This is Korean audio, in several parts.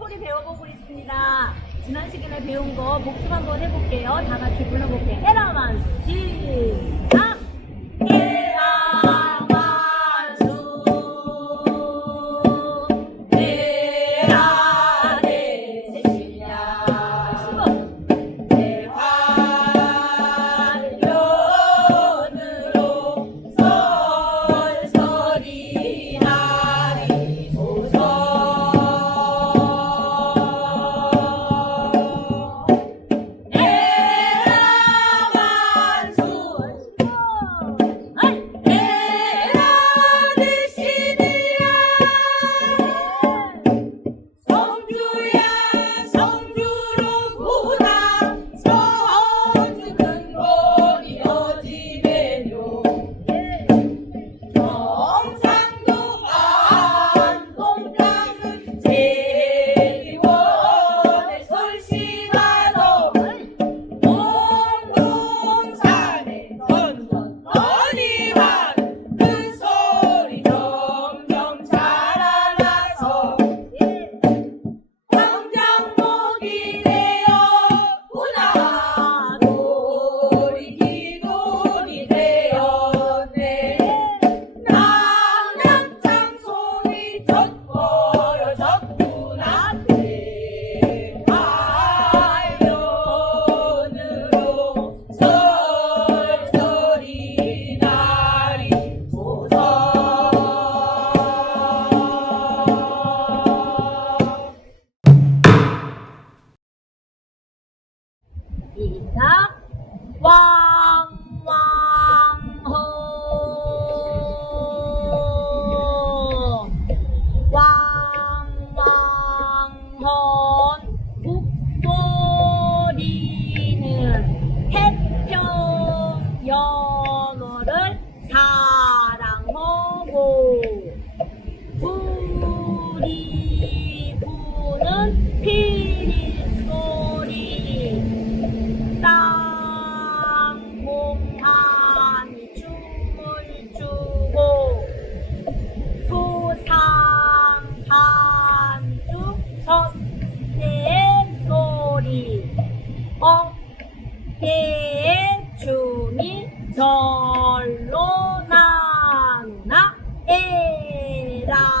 뽀뽀기 배워보고 있습니다. 지난 시간에 배운 거 복습 한번 해볼게요. 다 같이 불러볼게요. 헤라만 시. 啦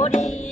Ori.